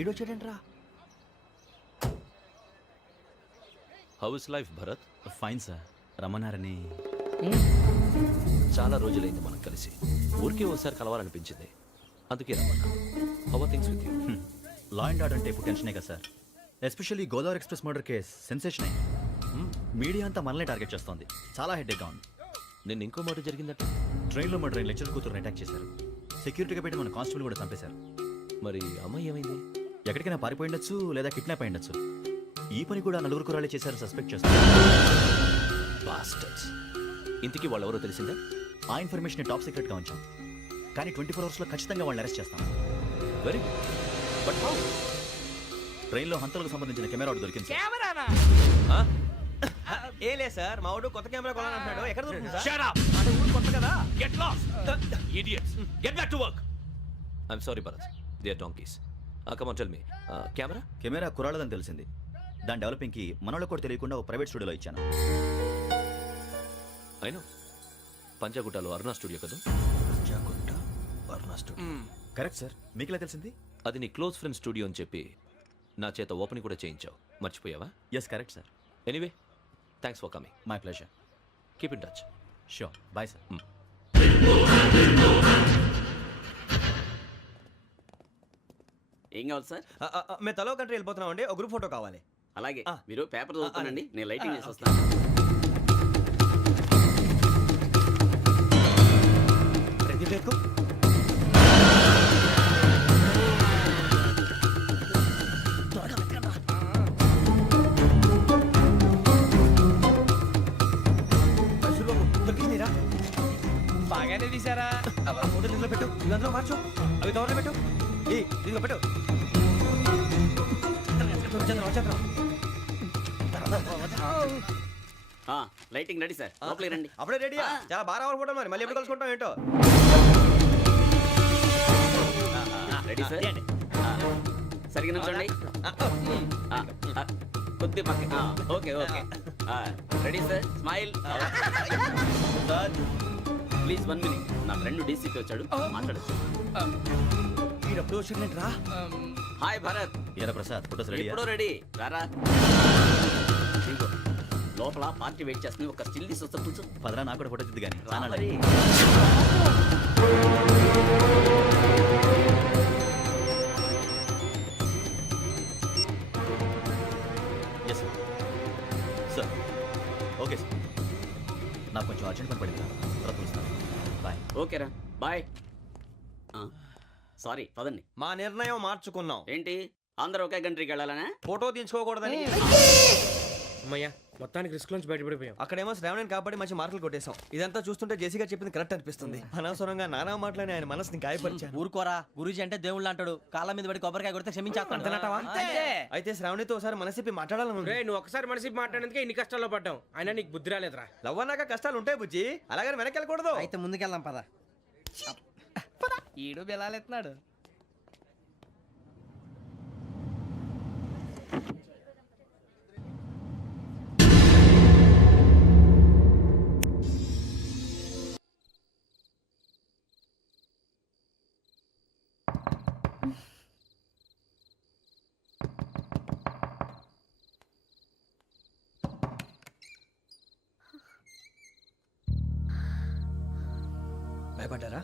ఈడొచ్చాడంట్రా. How is life Bharat? Fine sir. రమ్మన్నారని. చాలా రోజులైంది మనం కలిసి. ఊరికే ఒకసారి కలవాలనిపించింది, అందుకే రమ్మన్నా. How are things with you? Law and order అంటే ఇప్పుడు టెన్షనే కదా సార్. Especially Godavari express murder case sensation అయింది. మీడియా అంతా మనల్ని టార్గెట్ చేస్తోంది. చాలా హెడ్ఏక్గా ఉంది. నిన్న ఇంకో మాట జరిగిందట. ట్రైన్లో మా ట్రైన్ లెక్చర్ కూతురుని అటాక్ చేశారు. సెక్యూరిటీగా పెట్టి మన కానిస్టేబుల్ కూడా చంపేశారు. మరి అమ్మాయి ఏమైంది? ఎక్కడికైనా పారిపోయిండొచ్చు, లేదా కిడ్నాప్ అయ్యుండొచ్చు. ఈ పని కూడా నలుగురు కురాలే చేశారు సస్పెక్ట్ చేస్తారు. బాస్టర్స్. ఇంతకీ వాళ్ళు ఎవరో తెలిసిందా? ఆ ఇన్ఫర్మేషన్ టాప్ సీక్రెట్గా ఉంచాం, కానీ 24 అవర్స్లో ఖచ్చితంగా వాళ్ళని అరెస్ట్ చేస్తాం. Very but how? ట్రైన్లో హంతలకు సంబంధించిన కెమెరా ఒకటి దొరికింది. కెమెరానా? ఏ లే సార్, మా వాడు కొత్త కెమెరా కొనాలంటున్నాడు. ఎక్కడ దొరుకుతుంది సార్? Shut up! అంటే ఊరు కొత్త కదా. Get lost! Idiots! Get back to work! I'm sorry, Bharat. They are donkeys. Come on, tell me. Camera? Camera కురాలదని తెలిసింది. దాని డెవలపింగ్కి మనోళ్ళకు కూడా తెలియకుండా ఒక ప్రైవేట్ స్టూడియోలో ఇచ్చాను. I know. పంజాగుట్టలో అరుణా స్టూడియో కదా? జాగుట్ట వర్ణ స్టూడియో. Correct sir. మీకు ఎలా తెలిసింది? అది నీ క్లోజ్ ఫ్రెండ్ స్టూడియో అని చెప్పి నా చేత ఓపెనింగ్ కూడా చేయించావు. మర్చిపోయావా? Yes correct sir. Anyway, thanks for coming. My pleasure. Keep in touch. Sure. Bye sir. ఏం కావాలి సార్? మేము తలో కంట్రీ వెళ్ళిపోతున్నాం అండి. ఒక గ్రూప్ ఫోటో కావాలి. అలాగే మీరు పేపర్ చదువుతానండి, నేను లైటింగ్ చేసి వస్తాను. బాగానే తీసారా? ఫోటో దీంట్లో పెట్టు, అందులో మార్చు, అవి కవర్లో పెట్టు. దీంట్లో పెట్టు. లైటింగ్ రెడీ సార్, లోపలికి రండి. అప్పుడే రెడీయా? చాలా బాగా రావాలి ఫోటో. మరి మళ్ళీ ఎప్పుడు కలుసుకుంటాం ఏంటో. Ready sir. సరిగ్గా నుంచోండి. కొద్ది పక్క. Okay okay. Ready sir. Smile. Please 1 minute. నా ఫ్రెండ్ డీసీకి వచ్చాడు, మాట్లాడచ్చు. వీడప్పుడు వచ్చిందంటే రా. హాయ్ భరత్. ఏరా ప్రసాద్, ఫోటోస్ రెడీ? ఎప్పుడో రెడీ. రారా. లోపల పార్టీ వెయిట్ చేస్తుంది, ఒక స్టిల్ తీసి వస్తా కూర్చో. పదరా, నాకు కూడా ఫోటో తిద్ది కానీ రానా. Yes sir. Okay sir. నాకు కొంచెం అర్జెంట్ పని పడింది, తర్వాత పిలుస్తాను. బాయ్. ఓకేరా, బాయ్. సారీ, పదండి. మా నిర్ణయం మార్చుకున్నాం. ఏంటి, అందరూ ఒకే కంట్రీకి వెళ్ళాలనే? ఫోటో తీసుకోకూడదని. అమ్మయ్యా, మొత్తానికి రిస్క్ నుంచి బయటపడిపోయాం. అక్కడేమో శ్రావణిని కాబట్టి మంచి మార్కులు కొట్టేశాం. ఇదంతా చూస్తుంటే జేసీగా చెప్పింది కరెక్ట్ అనిపిస్తుంది. అనవసరంగా నానా మాటలని ఆయన మనసుని గాయపరిచాను. ఊరుకోరా, గురూజీ అంటే దేవుళ్ళు అంటాడు. కాళ్ళ మీద పడి కొబ్బరికాయ కొడితే క్షమించేస్తాడు. అయితే శ్రావణితో ఒకసారి మనసిప్పి మాట్లాడాలను. నువ్వు ఒకసారి మనసి మాట్లాడేందుకే ఇన్ని కష్టాల్లో పడ్డాం. అయినా నీకు బుద్ధి రాలేదురా. లవ్ అన్నాక కష్టాలు ఉంటాయి బుజ్జి, అలాగని వెనక్కి వెళ్ళకూడదు. అయితే ముందుకెళ్దాం పద. ఈడు బెలాలెత్తున్నాడు. భయపడ్డారా?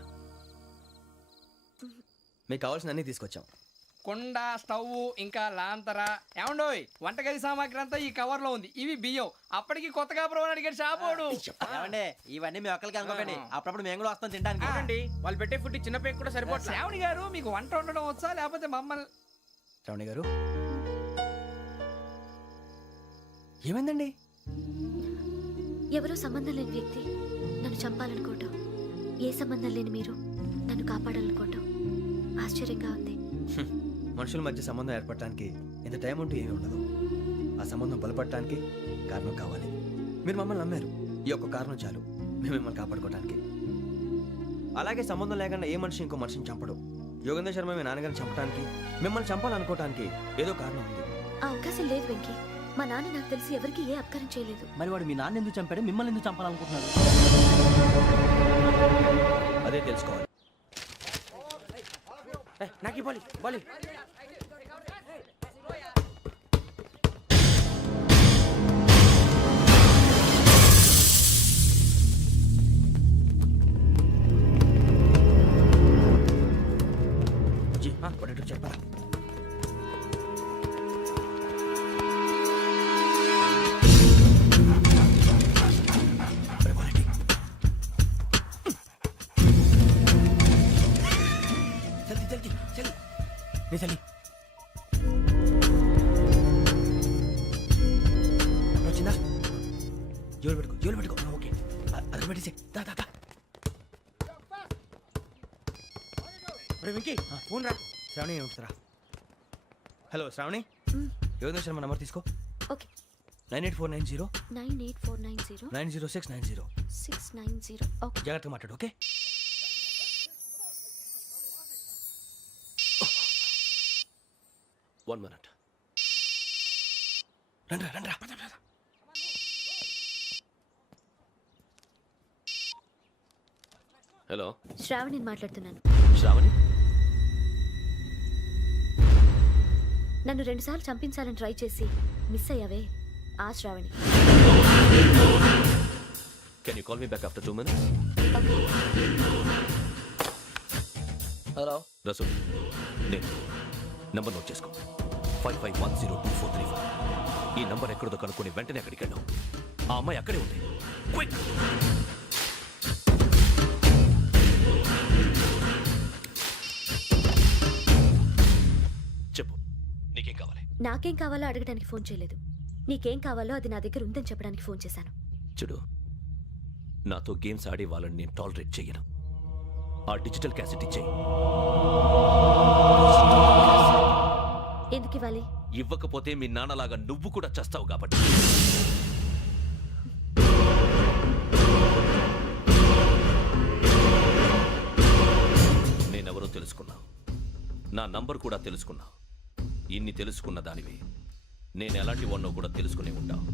మీకు కావాల్సిన అన్ని తీసుకొచ్చాం. కుండ, స్టవ్, ఇంకా లాంతర. ఏమండోయ్, వంటగది సామాగ్రి అంతా ఈ కవర్ లో ఉంది. ఇవి బియ్యం. అప్పటికి కొత్తగా బ్రౌన్ అడిగాడు షాపోడు. ఏమండి, ఇవన్నీ మీ ఒక్కరికి అనుకోకండి, అప్పుడప్పుడు మేము కూడా వస్తాం తినడానికి. చూడండి, వాళ్ళు పెట్టే ఫుడ్ చిన్న పేరు కూడా సరిపోతుంది. శ్రావణి గారు, మీకు వంట వండడం వచ్చా, లేకపోతే మమ్మల్ని? శ్రావణి గారు, ఏమైందండి? ఎవరో సంబంధం లేని వ్యక్తి నన్ను చంపాలనుకోవటం, ఏ సంబంధం లేని మీరు నన్ను కాపాడాలనుకోవటం ఆశ్చర్యంగా ఉంది. మనుషుల మధ్య సంబంధం ఏర్పడటానికి ఇంత టైం ఉంటూ ఏమీ ఉండదు. ఆ సంబంధం బలపడటానికి కారణం కావాలి. మీరు మమ్మల్ని నమ్మారు, ఈ ఒక్క కారణం చాలు మేము మిమ్మల్ని కాపాడుకోవటానికి. అలాగే సంబంధం లేకుండా ఏ మనిషి ఇంకో మనిషిని చంపడు. యోగేంద్ర శర్మ మీ నాన్నగారిని చంపడానికి, మిమ్మల్ని చంపాలనుకోవటానికి ఏదో కారణం ఉంది. ఆ అవకాశం లేదు వెంకీ. మా నాన్న నాకు తెలిసి ఎవరికి ఏ అపకారం చేయలేదు. మరి వాడు మీ నాన్న ఎందుకు చంపాడు, మిమ్మల్ని ఎందుకు చంపాలనుకుంటున్నాడు? అదే తెలుసుకోవాలి. నాకు బాలి బాలి జోలు పెట్టుకో ఓకే అది పెట్టేసి దా దా దా వెంకీ ఫోన్ రా. శ్రావణి ఏమిటిరా? హలో శ్రావణి, యోగేంద్ర శర్మ నంబర్ తీసుకో. ఓకే 98490 98490 90690. 690. ఓకే జాగ్రత్తగా మాట్లాడు ఓకే. One minute. రండ్రా హలో శ్రావణిని మాట్లాడుతున్నాను. శ్రావణి, నన్ను 2 సార్లు చంపించాలని ట్రై చేసి మిస్ అయ్యావే, ఆ Sravani. Can you call me back after 2 minutes? Hello Rasool, నేను నంబర్ నోట్ చేసుకో. 55102435. ఈ నంబర్ ఎక్కడదో కనుక్కొని వెంటనే అక్కడికి వెళ్ళాం. ఆ అమ్మాయి అక్కడే ఉంది. క్విక్. చెప్పు, నీకేం కావాలి? నాకేం కావాలో అడగడానికి ఫోన్ చేయలేదు. నీకేం కావాలో అది నా దగ్గర ఉందని చెప్పడానికి ఫోన్ చేశాను. చూడు, నాతో గేమ్స్ ఆడే వాళ్ళని నేను టాలరేట్ చెయ్యను. ఆ డిజిటల్ క్యాసెట్ ఇచ్చేయి. ఎందుకు ఇవ్వాలి? ఇవ్వకపోతే మీ నాన్నలాగా నువ్వు కూడా చేస్తావు కాబట్టి. నేనెవరో తెలుసుకున్నావు, నా నంబర్ కూడా తెలుసుకున్నావు. ఇన్ని తెలుసుకున్న దానివి నేను ఎలాంటి వాడినో కూడా తెలుసుకునే ఉంటావు.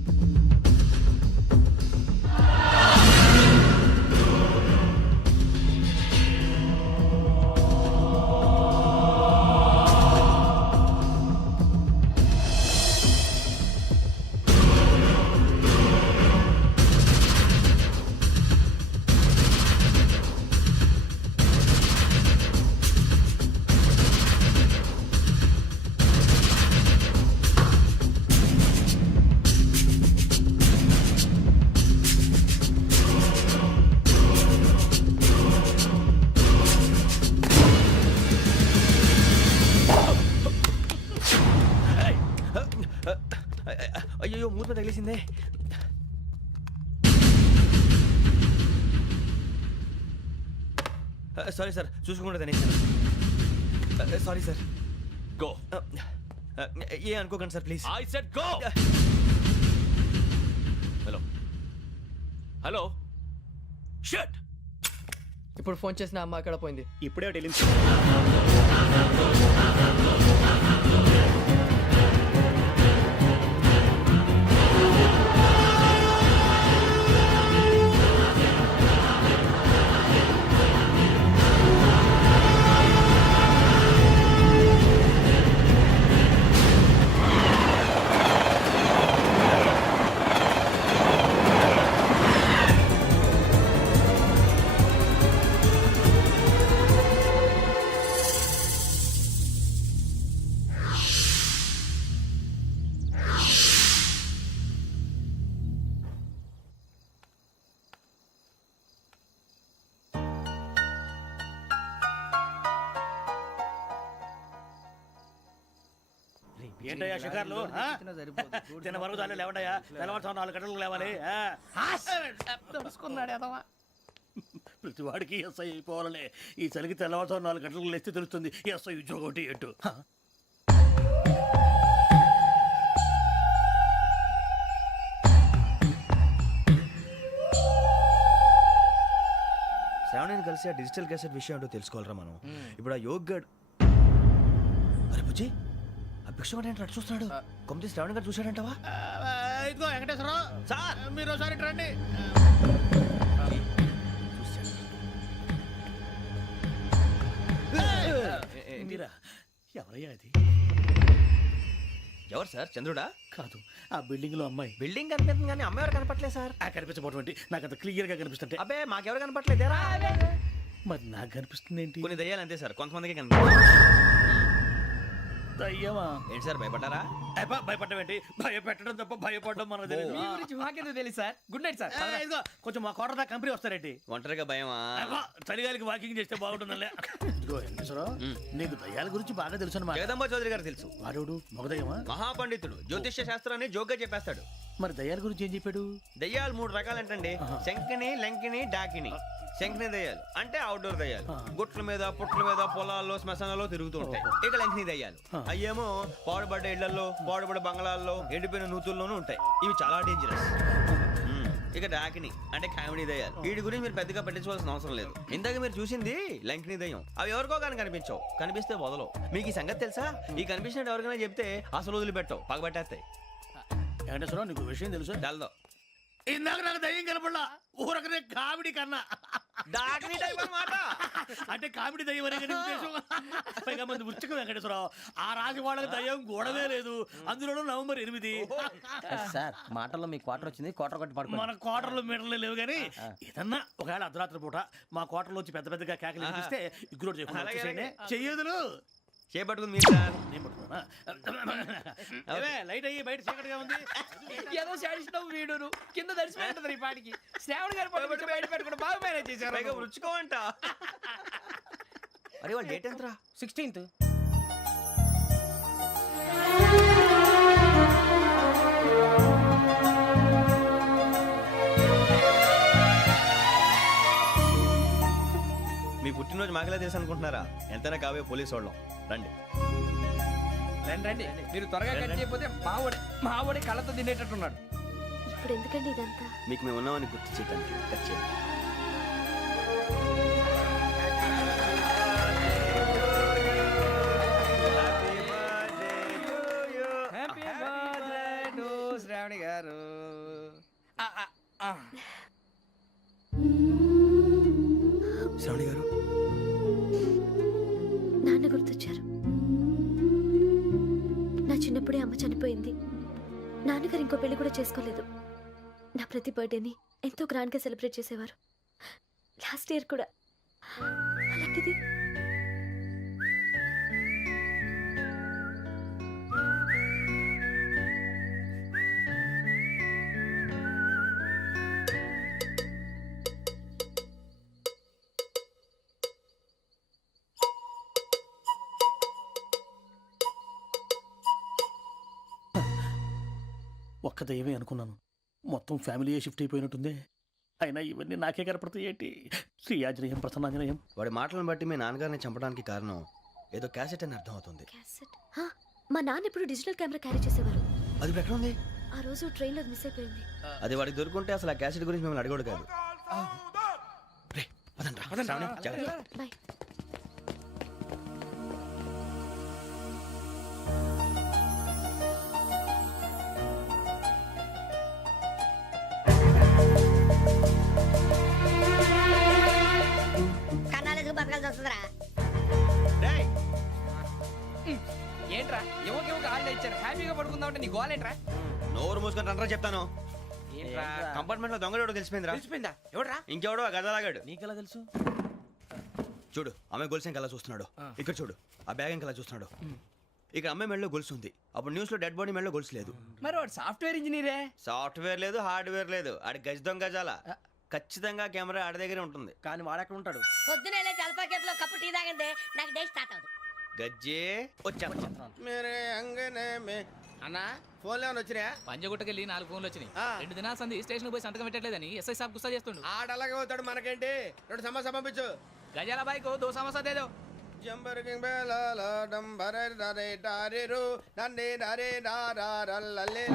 అయ్యో మూత తగిలేసిందే. సారీ సార్, చూసుకోకుండా తినేసాను. Sorry sir. గో. ఏ అనుకోకండి sir please. I said go. Hello hello. Shut. ఇప్పుడు ఫోన్ చేసిన అమ్మ అక్కడ పోయింది. ఇప్పుడే వెళ్ళింది. ఏంటయ్యా షికార్లు? తిన్న వరకు చాలు లేవండయ్యా. తెల్లవారుతో 4 గంటలకు లేవాలి. ప్రతి వాడికి ఎస్ఐ అయిపోవాలనే ఈ చలికి తెల్లవారుతో 4 గంటలకు లేస్తే తెలుస్తుంది ఎస్ఐ ఉద్యోగం ఒకటి ఎటు. శ్రావణిని కలిసి ఆ డిజిటల్ క్యాసెట్ విషయం ఏంటో తెలుసుకోవాలరా మనం. ఇప్పుడు ఆ యోగ్ గడ్ అరే బుజ్జి, ఆ భిక్షం అంటే అటు చూస్తున్నాడు. కొమ్మతి శ్రావణి గారు చూశాడంటావా? ఇదిగో వెంకటేశ్వరరావు సార్, మీరు ఒకసారి రండి. మీరా? ఎవరయ్యా అది? ఎవరు సార్? చంద్రుడా? కాదు, ఆ బిల్డింగ్ లో అమ్మాయి. బిల్డింగ్ కనిపిస్తుంది కానీ అమ్మ ఎవరు కనపట్లేదు సార్. కనిపించబోటువంటి నాకు అంత క్లియర్ గా కనిపిస్తుంటే. అబ్బే మాకెవరు కనపట్లేదేరా? మరి నాకు కనిపిస్తుంది ఏంటి? కొన్ని దయ్యాలు అంతే సార్, కొంతమందికి కనిపిస్తుంది. దయ్యమా? ఏంటి సార్ భయపడ్డారా? భయపడడం ఏంటి? భయపెట్టడం తప్ప భయపడడం మనకు తెలియదు. మీ గురించి మాకెందుకు తెలుసు సార్. Good night sir. ఇదిగో కొంచెం మా కోట దాకా కంపెనీ వస్తారేంటి? ఒంటరిగా భయమా? చలిగాలికి వాకింగ్ చేస్తే బాగుంటుందిలే. ఇదిగో వెంకటేశ్వరరావు, నీకు దయ్యాల గురించి బాగా తెలుసు అన్నమాట. జగదంబ చౌదరి గారు తెలుసు. వాడు మగదయ్యమా? మహాపండితుడు, జ్యోతిష్య శాస్త్రాన్ని జోగ్గా చెప్పేస్తాడు. మరి దయ్యాల గురించి ఏం చెప్పాడు? దయ్యాలు 3 రకాలంటండి. శంకిని, లంకిని, డాకిని. శంకిని దయ్యాలు అంటే అవుట్డోర్ దయ్యాలు, గుట్ల మీద పుట్ల మీద పొలాల్లో శ్మశానాల్లో తిరుగుతూ ఉంటాయి. ఇక లంకిని దయ్యాలు అయ్యేమో పాడుబడ్డ ఇళ్లలో, పాడుబడ్డ బంగ్లాల్లో, ఎండిపోయిన నూతుల్లోనూ ఉంటాయి. ఇవి చాలా డేంజరస్. ఇక డాకిని అంటే కామెడీ దయ్యాలు. వీటి గురించి మీరు పెద్దగా పట్టించుకోవాల్సిన అవసరం లేదు. ఇందాక మీరు చూసింది లంకిని దయ్యం. అవి ఎవరికో కానీ కనిపించవు, కనిపిస్తే వదలవు. మీకు ఈ సంగతి తెలుసా? ఈ కనిపించినట్టు ఎవరికైనా చెప్తే అసలు వదిలిపెట్టవు, పగబట్టేస్తాయి. వెంకటేశ్వరరావు నీకు విషయం తెలుసు? డల్దో ఇందాక నాకు దయ్యం కనపడలా, ఊరకనే కామెడీ కన్నా. డాకిని టైప్ అన్నమాట. అంటే కామెడీ దయ్యం అనే కదా ఉద్దేశం. పైగా మంది ఉచ్చక వెంకటేశ్వరరావు, ఆ రాజు వాళ్ళకి దయ్యం గోడవే లేదు. అందులోనూ నవంబర్ 8. సార్ మాటల్లో మీ క్వార్టర్ వచ్చింది, క్వార్టర్ కొట్టి పడుకో. మన కోటర్లు మీటర్లు లేవు కానీ ఏదన్నా ఒకవేళ అర్ధరాత్రి పూట మా కోటర్లో వచ్చి పెద్ద పెద్దగా కేకలు వినిపిస్తే ఇగ్గురు చేయకుండా చెయ్యదులు చేపట్టుకుంది మీరు సార్. నేను పట్టుకున్నా. లైట్ అయ్యి బయట చీకటిగా ఉంది. ఏదో శాడిస్తావు వీడును కింద దర్శనం ఈ పాటికి. శ్రావణ్ గారు పట్టుకుంటే బయట పెట్టుకుంటే బాగా మేనేజ్ చేశారు. పైగా రుచుకోమంట. అరే వాళ్ళు డేట్ ఎంతరా? 16th. మీ పుట్టినరోజు మాకలే తెలుసు అనుకుంటున్నారా? ఎంతైనా కావే పోలీసు వాళ్ళం. రండి రండి రండి, మీరు త్వరగా కట్ చేయకపోతే మావడి కళ్ళతో తినేటట్టున్నాడు. ఇప్పుడు ఎందుకండి ఇదంతా? మీకు మేము ఉన్నామని గుర్తు చేయడానికి కట్ చేయండి. హ్యాపీ బర్త్డే టు శ్రావణి గారు. శ్రావణి గారు నాన్న గుర్తొచ్చారు. నా చిన్నప్పుడే అమ్మ చనిపోయింది. నాన్నగారు ఇంకో పెళ్లి కూడా చేసుకోలేదు. నా ప్రతి బర్త్డేని ఎంతో గ్రాండ్గా సెలబ్రేట్ చేసేవారు. లాస్ట్ ఇయర్ కూడా. అలాంటిది ఒక్క దయ్యమే అనుకున్నాను, మొత్తం ఫ్యామిలీయే షిఫ్ట్ అయిపోయినట్టుంది. అయినా ఇవన్నీ నాకే కనపడతాయి ఏంటి? శ్రీ ఆంజనేయం ప్రసన్నాంజనేయం. వాడి మాటలను బట్టి మీ నాన్నగారిని చంపడానికి కారణం ఏదో క్యాసెట్ అని అర్థం అవుతుంది. క్యాసెట్. మా నాన్న ఎప్పుడు డిజిటల్ కెమెరా క్యారీ చేసేవారు. అది ఇప్పుడు ఎక్కడ ఉంది? ఆ రోజు ట్రైన్లో మిస్ అయిపోయింది. అది వాడికి దొరుకుంటే అసలు ఆ క్యాసెట్ గురించి మిమ్మల్ని అడగడు కాదు. రే, పదండ్రా. శ్రావణి, జాగ్రత్త. బాయ్. కన్నాలకు బతకాల్సి వస్తుందిరా. రేయ్, ఏంట్రా ఎవరికి ఆళ్ళు ఇచ్చారు, హ్యాపీగా పడుకుందామంటే నీ గోలేంట్రా? నోరు మూసుకొని రండ్రా చెప్తాను. ఏంట్రా కంపార్ట్మెంట్ లో దొంగడు తెలిసిపోయిందిరా. తెలిసిపోయిందా? ఎవడ్రా? ఇంకెవడో ఆ గదలాగాడు. నీకెలా తెలుసు? చూడు, ఆమె గొలుసు ఇంకలా చూస్తున్నాడు. ఇక్కడ చూడు, ఆ బ్యాగ్ ఇంకలా చూస్తున్నాడు. ఇక్కడ అమ్మాయి మెడలో గొలుసు ఉంది. అప్పుడు న్యూస్ లో డెడ్ బాడీ మెడలో గొలుసు లేదు. మరి వాడు సాఫ్ట్వేర్ ఇంజనీరే. సాఫ్ట్వేర్ లేదు, హార్డ్వేర్ లేదు. ఆడి గజ దొంగ గజాల. ఖచ్చితంగా కెమెరా ఆడి దగ్గరే ఉంటుంది. కానీ వాడెక్కడ ఉంటాడు? పొద్దునే లేచి అల్ఫా కేఫ్ లో కప్పు టీ తాగంటే నాకు డే స్టార్ట్ అవుతుంది. గజ్జే వచ్చా. మేరే అంగనే మే. అన్నా ఫోన్లో ఏమైనా వచ్చినాయా? పంజగుట్టకెళ్ళి 4 ఫోన్లు వచ్చినాయి. 2 దినాల సంది స్టేషన్ పోయి సంతకం పెట్టలేదని ఎస్ఐ సాబ్ గుస్తా చేస్తుండు. ఆడలాగే పోతాడు, మనకేంటి? 2 సమస్య పంపించు. గజాల బైక్ 2 సమస్య దేదో. జంబరకింగ్ బేలాల డంబరే డరే డారేరు డండే డరే డారారల్లలే.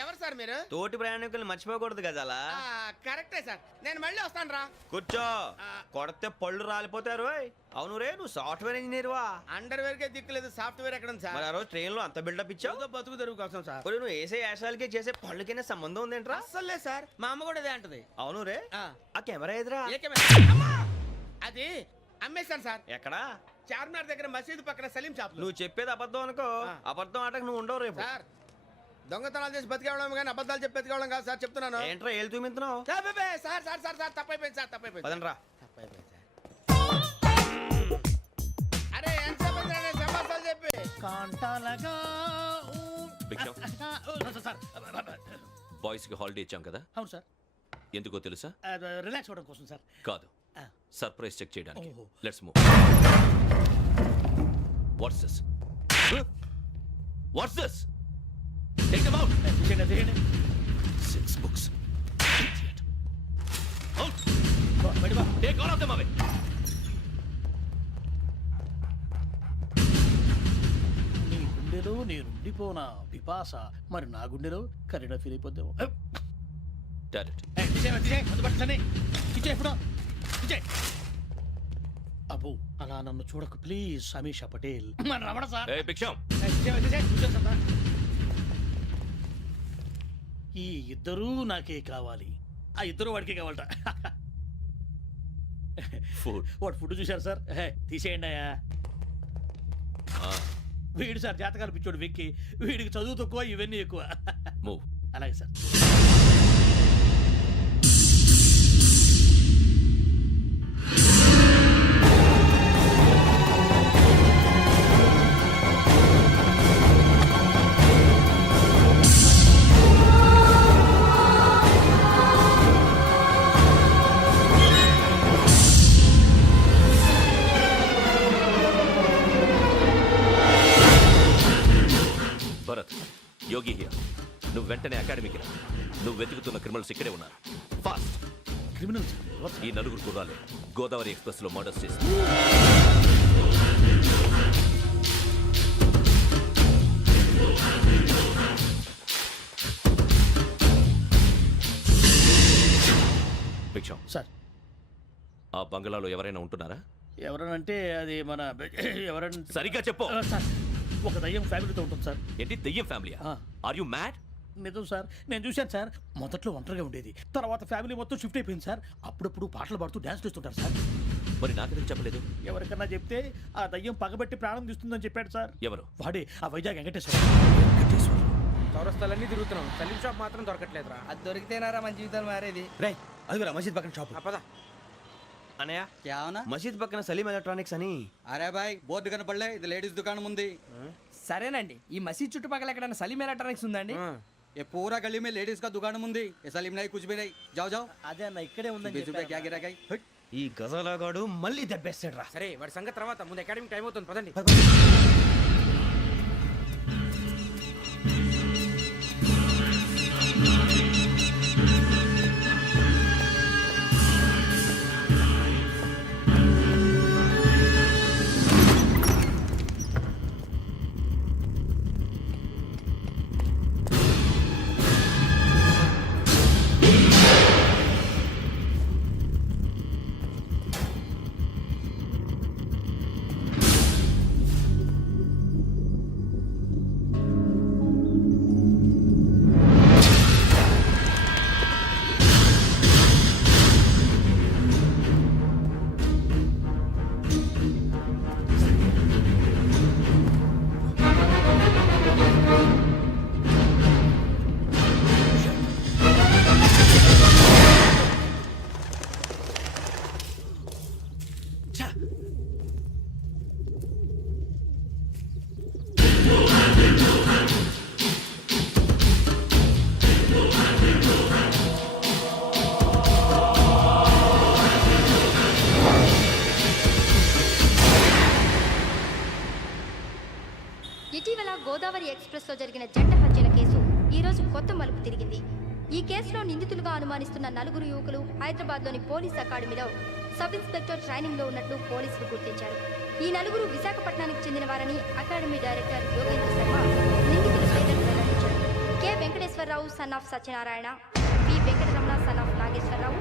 ఎవరు సార్ మీరు? తోటి ప్రయాణికుల్ని మర్చిపోకూడదు గజాల. కరెక్టే సార్, నేను మళ్ళీ వస్తాను రా. కూర్చో, కొడితే పళ్ళు రాలిపోతారు. అవును రే, నువ్వు సాఫ్ట్వేర్ ఇంజనీర్ వా? అండర్వేర్ కే దిక్కులేదు, సాఫ్ట్వేర్ ఎక్కడ ఉంది సార్? మరి ఆ రోజు ట్రైన్ లో అంత బిల్డప్ ఇచ్చావు. ఏదో బతుకు తెరుగు కోసం సార్. మరి నువ్వు వేసే యాశాలకి చేసే పళ్ళకైనా సంబంధం ఉందేంట్రా? అస్సలే సార్, మా అమ్మ కూడా అదే అంటది. అవును రే, ఆ. ఆ కెమెరా ఎదురా? ఏ కెమెరా? అమ్మా! అది అమ్మేశాను సార్. ఎక్కడా? చార్మినార్ దగ్గర మసీదు పక్కన సలీం షాప్ లో. నువ్వు చెప్పేది అబద్ధం అనుకో. అబద్ధం ఆటకు నువ్వు ఉండవు రేపు. సార్, దొంగతనాలు చేసి బతికేవడం కానీ అబద్ధాలు చెప్పి బతికేవడం కాదు సార్, చెప్తున్నాను. ఏంట్రా ఏళ్ళు చూపించున్నావు? Sir sir sir sir sir తప్పైపోయింది సార్, తప్పైపోయింది. పదండ్రా. తప్పైపోయింది సార్. అరే ఎంత సమాసాలు చెప్పి కాంటాలగా భిక్షం, సార్. బాయ్స్ కి హాలిడే ఇచ్చాం కదా, అవును సార్, ఎందుకో తెలుసా? రిలాక్స్ అవ్వడం కోసం సార్. కాదు, సర్ప్రైజ్ చెక్ చేయడానికి. ఓహో. Let's move. What's this? What's this? them out. తీసేయండి. 6 books. Out. బయట బా. Take all of them away. నీ గుండెలో నేనుండిపోనా పిపాస, మరి నా గుండెలో కరీడా ఫీల్ అయిపోద్దాము. Direct. తీసేయ్ ముందు బట్టలని తీసేయ్ ఇప్పుడు తీసేయ్. అబ్బో అలా నన్ను చూడకు ప్లీజ్ సమీషా పటేల్. మన రమణ సార్. Hey, Biksham. చూసాను సార్. ఈ ఇద్దరూ నాకే కావాలి, ఆ ఇద్దరు వాడికే కావాలట. Food. వాడు ఫుడ్ చూశారు సార్. తీసేయండి అయ్యా. వీడు సార్ జాతకాలు పిచ్చోడు వెక్కి, వీడికి చదువు తక్కువ ఇవన్నీ ఎక్కువ. Move. అలాగే సార్. Bharat, Yogi here. నువ్వు వెంటనే అకాడమీకి రా. నువ్వు వెతుకుతున్న క్రిమినల్స్ ఇక్కడే ఉన్నారు. ఫాస్ట్. క్రిమినల్స్ ఈ నలుగురు కుర్రాలే గోదావరి ఎక్స్ప్రెస్ లో మర్డర్స్ చేసి భిక్షం, సార్. ఆ బంగ్లాలో ఎవరైనా ఉంటున్నారా? ఎవరనంటే అది మన ఎవరంటే సరిగ్గా చెప్పు. సార్, ఒక దయ్యం ఫ్యామిలీతో ఉంటుంది సార్. ఏంటి దెయ్యం ఫ్యామిలీ? Are you mad? నిజం సార్, నేను చూశాను సార్. మొదట్లో ఒంటరిగా ఉండేది, తర్వాత ఫ్యామిలీ మొత్తం షిఫ్ట్ అయిపోయింది సార్. అప్పుడప్పుడు పాటలు పాడుతూ డ్యాన్స్ చేస్తుంటారు సార్. మరి నాకెందుకు చెప్పలేదు? ఎవరికన్నా చెప్తే ఆ దయ్యం పగబెట్టి ప్రాణం తీస్తుందని చెప్పాడు సార్. ఎవరు? వాడే ఆ వైజాగ్ వెంకటేశ్వర. చౌరస్తాలన్నీ తిరుగుతున్నాం, సలీం షాప్ మాత్రం దొరకట్లేదురా. అది దొరికితేనారా మన జీవితాలు మారేది. రే అదిగురా మసీద్ పక్కన షాప్. పదా. అనయ్య क्या होना? మసీద్ పక్కన సలీం ఎలక్ట్రానిక్స్ అని. అరే బాయ్ బోర్డు కనపడలే, ఇది లేడీస్ దుకాణం ఉంది. సరేనండి, ఈ మసీద్ చుట్టుపక్కల ఎక్కడైనా సలీం ఎలక్ట్రానిక్స్ ఉందండి? ये पूरा गली में लेडीज का दुकान मुंदी, ये सलीम नहीं कुछ भी नहीं. जाओ जाओ. అదే అన్న ఇక్కడే ఉందని 20 रुपए क्या गिरा गई. ఈ గజాలగాడు మళ్ళీ దెబ్బేస్తాడు రా. సరే వాడి సంగతి తర్వాత, ముందు అకాడమిక్ టైం అవుతుంది పదండి. ఇటీవల గోదావరి ఎక్స్ప్రెస్ లో జరిగిన జంట హత్యల కేసు ఈ రోజు కొత్త మలుపు తిరిగింది. ఈ కేసులో నిందితులుగా అనుమానిస్తున్న నలుగురు యువకులు హైదరాబాద్లోని పోలీస్ అకాడమీలో సబ్ ఇన్స్పెక్టర్ ట్రైనింగ్ లో ఉన్నట్లు పోలీసులు గుర్తించారు. ఈ నలుగురు విశాఖపట్నానికి చెందిన వారని అకాడమీ డైరెక్టర్ యోగేంద్ర శర్మ నిందితుల పేర్లను వెల్లడించారు. K Venkateswararao son of Satyanarayana, P Venkataramana son of Nageswararao,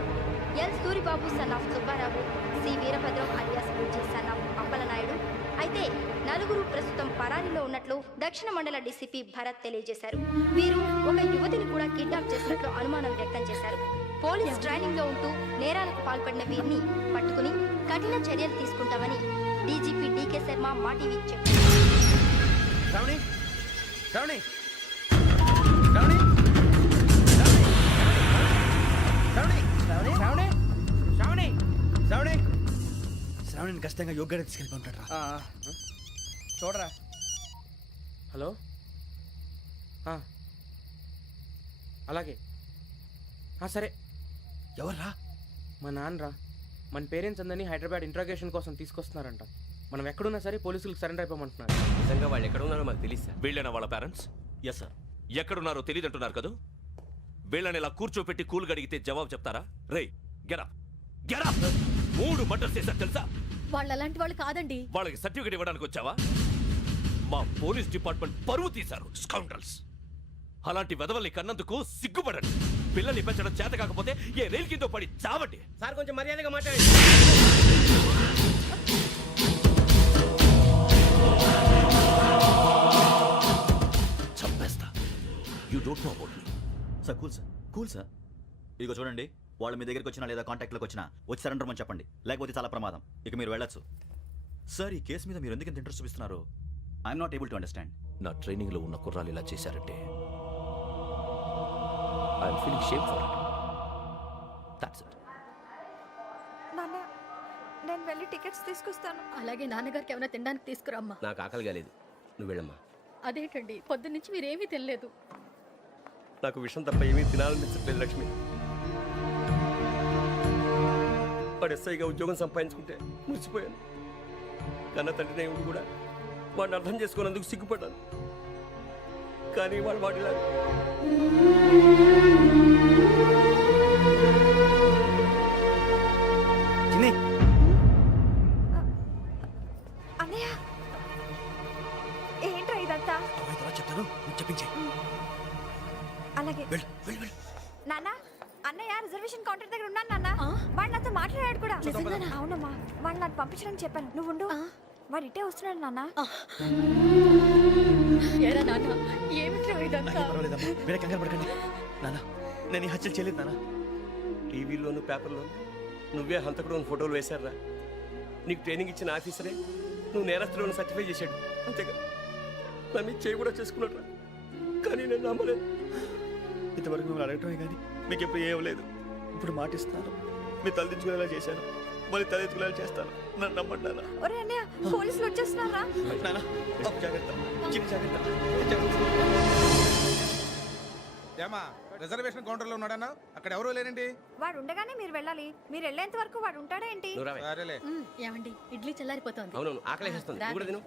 L Suribabu son of Subbarao, C Veerabhadram alias Bujji son of Appalanaidu. అయితే నలుగురు ప్రస్తుతం పరారీలో ఉన్నట్లు దక్షిణ మండల డీసీపీ భరత్ తెలియజేశారు. వీరు ఒక యువతిని కూడా కిడ్నాప్ చేసినట్లు అనుమానం వ్యక్తం చేశారు. పోలీస్ ట్రైనింగ్ లో ఉంటూ నేరాలకు పాల్పడిన వీరిని పట్టుకుని కఠిన చర్యలు తీసుకుంటామని డీజీపీ డీకే శర్మ మా టీవీకి చెప్పారు. శ్రావణి శ్రావణి శ్రావణి శ్రావణి శ్రావణి శ్రావణి శ్రావణి శ్రావణి శ్రావణిని ఖచ్చితంగా యోగ్యత తీసుకెళ్ళిపోంటాడు రా. చూడరా. హలో. అలాగే సరే. ఎవర్రా? మా నాన్నరా. మన పేరెంట్స్ అందరినీ హైదరాబాద్ ఇంట్రాగేషన్ కోసం తీసుకొస్తున్నారంట. మనం ఎక్కడున్నా సరే పోలీసులకు సరెండర్ అయిపోమంటున్నారు. నిజంగా వాళ్ళు ఎక్కడ ఉన్నారో మాకు తెలియదు సార్. వీళ్ళేనా వాళ్ళ పేరెంట్స్? Yes sir. ఎక్కడున్నారో తెలియదంటున్నారు కదా. వీళ్ళని ఇలా కూర్చోపెట్టి కూల్ గడిగితే జవాబు చెప్తారా? రేయ్ గెటప్ గెటప్. 3 మర్డర్స్ చేశారు తెలుసా? వాళ్ళు అలాంటి వాళ్ళు కాదండి. వాళ్ళకి సర్టిఫికేట్ ఇవ్వడానికి వచ్చావా? మా పోలీస్ డిపార్ట్మెంట్ పరువు తీశారు స్కౌండ్రల్స్. అలాంటి వెధవల్ని కన్నందుకు సిగ్గుపడండి. పిల్లల్ని పెంచడం చేత కాకపోతే ఏ రైలు కింద పడి చావండి. సార్ కొంచెం మర్యాదగా మాట్లాడండి. చంపేస్తా. You don't know about me. Sir cool sir. ఇదిగో చూడండి, వాళ్ళు మీ దగ్గరికి వచ్చినా లేదా కాంటాక్ట్లోకి వచ్చినా వచ్చి సరెండర్ అని చెప్పండి, లేకపోతే చాలా ప్రమాదం. ఇక మీరు వెళ్ళొచ్చు. సార్, ఈ కేసు మీద మీరు ఎందుకు ఇంత ఇంట్రెస్ట్ చూపిస్తున్నారు? I'm not able to understand. నా ట్రైనింగ్ లో ఉన్న కుర్రాలు ఇలా చేశారంటే I'm feeling shame for it. That's it. నాన్న, నేను వెళ్ళి టికెట్స్ తీసుకొస్తాను. అలాగే నాన్నగారికి ఏమైనా తినడానికి తీసుకురమ్మా. నాకు ఆకలి కాలేదు, నువ్వు వెళ్ళమ్మా. అదేంటండి, పొద్దున్నుంచి మీరేమీ తినలేదు. నాకు విషయం తప్ప ఏమీ తినాలనిపించట్లేదు లక్ష్మి. వాడు ఎస్ఐగా ఉద్యోగం సంపాదించుకుంటే మురిసిపోయాను. కన్న తండ్రినే ఉండి కూడా వాడిని అర్థం చేసుకున్నందుకు సిగ్గుపడ్డాను. కానీ వాడిలా అన్నయ్య, ఏంట్రా ఇదంతా? చెప్తాను, చెప్పించే. అలాగే నాన్న, అన్నయ్య రిజర్వేషన్ కౌంటర్ దగ్గర ఉన్నాను నాన్న. వాడు నాతో మాట్లాడాడు కూడా. అవునమ్మా, వాడు నాకు పంపించడానికి చెప్పాను. నువ్వు ఉండు, వాడు ఇటే వస్తున్నాడు నాన్న. వేరే కంగారు పడకండి నాన్న. నేను ఈ హత్యలు చేయలేదు నాన్న. టీవీలోను పేపర్లోను నువ్వే హంతకుడు ఫోటోలు వేశారా? నీకు ట్రైనింగ్ ఇచ్చిన ఆఫీసరే నువ్వు నేరస్తులను సర్టిఫై చేశాడు. అంతేగా నా మీద చేయి కూడా చేసుకున్నట్రా. కానీ నేను నమ్మలేదు. ఇంతవరకు మిమ్మల్ని అడగటమే కానీ మీకు ఎప్పుడు ఏమలేదు. ఇప్పుడు మాటిస్తాను, మీ తలదించుకునేలా చేశాను, మళ్ళీ తలెత్తుకునేలా చేస్తాను. నన్ను నమ్మండి నాన్న. ఒరే అన్నయ్య, పోలీసులు వచ్చేస్తున్నారా? నాన్న, జాగ్రత్త, చిన్న జాగ్రత్త. ఏమా రిజర్వేషన్ కౌంటర్ లో ఉన్నాడన్నా? అక్కడ ఎవరూ లేనండి. వాడు ఉండగానే మీరు వెళ్ళాలి. మీరు వెళ్ళేంత వరకు వాడు ఉంటాడా ఏంటి? నువ్వు రావే. సరేలే. ఏమండి, ఇడ్లీ చల్లారిపోతుంది. అవును, ఆకలి వేస్తుంది. నువ్వు కూడా తిను.